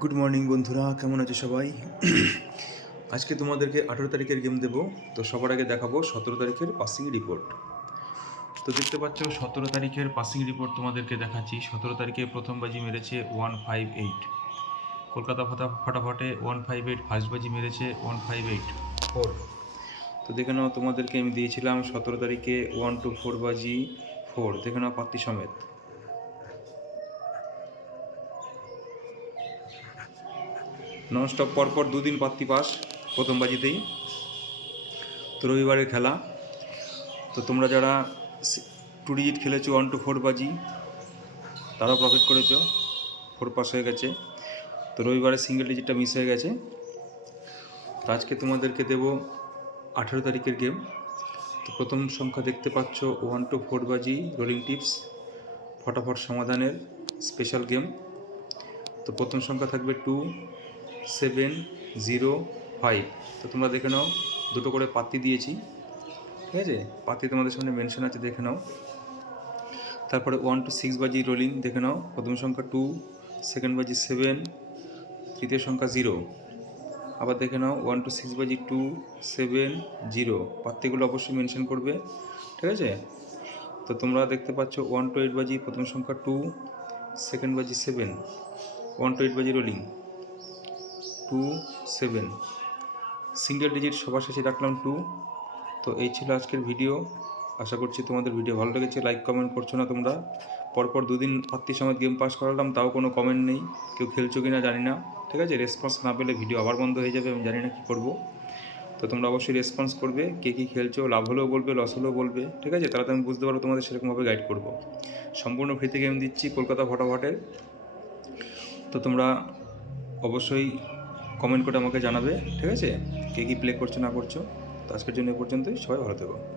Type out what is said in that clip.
Good morning বন্ধুরা, কেমন আছো সবাই? আজকে তোমাদেরকে 18 তারিখের গেম দেবো। তো সবার আগে দেখাবো 17 তারিখের পাসিং রিপোর্ট। তো দেখতে পাচ্ছ 17 তারিখের পাসিং রিপোর্ট তোমাদেরকে দেখাচ্ছি। 17 তারিখে প্রথম বাজি মেরেছে 158, কলকাতা ফটাফটে 158 ফার্স্ট বাজি মেরেছে 158 4। তো দেখে নাও, তোমাদেরকে আমি দিয়েছিলাম 17 তারিখে 124 বাজি 4, দেখে নাও পাত্তি সমেত। ননস্টপ পরপর দুদিন পাত্তি পাস প্রথম বাজিতেই। তো রবিবারের খেলা। তো তোমরা যারা 2 ডিজিট খেলেছো 124 বাজি, তারাও প্রফিট করেছো, 4 পাস হয়ে গেছে। তো রবিবারে সিঙ্গেল ডিজিটটা মিস হয়ে গেছে। তো আজকে তোমাদেরকে দেবো 18 তারিখের গেম। তো প্রথম সংখ্যা দেখতে পাচ্ছ 124 বাজি রোলিং টিপস, ফটাফট সমাধানের স্পেশাল গেম। তো প্রথম সংখ্যা থাকবে 2705। তো তোমরা দেখে নাও, দুটো করে পাত্তি দিয়েছি, ঠিক আছে? পাত্তি তোমাদের সামনে মেনশন আছে, দেখে নাও। তারপরে 1 to 6 বাজি রোলিং, দেখে নাও। প্রথম সংখ্যা 2, সেকেন্ড বাজি 7, তৃতীয় সংখ্যা 0। আবার দেখে নাও 1 to 6 বাজি 2, 7, 0। পাত্তিগুলো অবশ্যই মেনশন করবে, ঠিক আছে? তো তোমরা দেখতে পাচ্ছ 1 to 8 বাজি, প্রথম সংখ্যা 2, সেকেন্ড বাজি 7, 1 to 8 বাজি রোলিং 2, 7। সিঙ্গেল ডিজিট সবার শেষে রাখলাম 2। তো এই ছিল আজকের ভিডিও। আশা করছি তোমাদের ভিডিও ভালো লেগেছে। লাইক কমেন্ট করছো না তোমরা। পরপর দুদিন পাত্তি সময় গেম পাস করালাম, তাও কোনো কমেন্ট নেই। কেউ খেলছো কি না জানি না, ঠিক আছে? রেসপন্স না পেলে ভিডিও আবার বন্ধ হয়ে যাবে, আমি জানি না কী করবো। তো তোমরা অবশ্যই রেসপন্স করবে, কে কী খেলছো, লাভ হলেও বলবে, লস হলেও বলবে, ঠিক আছে? তাহলে তো আমি বুঝতে পারবো, তোমাদের সেরকমভাবে গাইড করবো। সম্পূর্ণ ফ্রিতে গেম দিচ্ছি কলকাতা ফটাফটের। তো তোমরা অবশ্যই কমেন্ট করে আমাকে জানাবে, ঠিক আছে? কে কী প্লে করছো না করছো। তো আজকের জন্য এ পর্যন্তই, সবাই ভালো থেকো।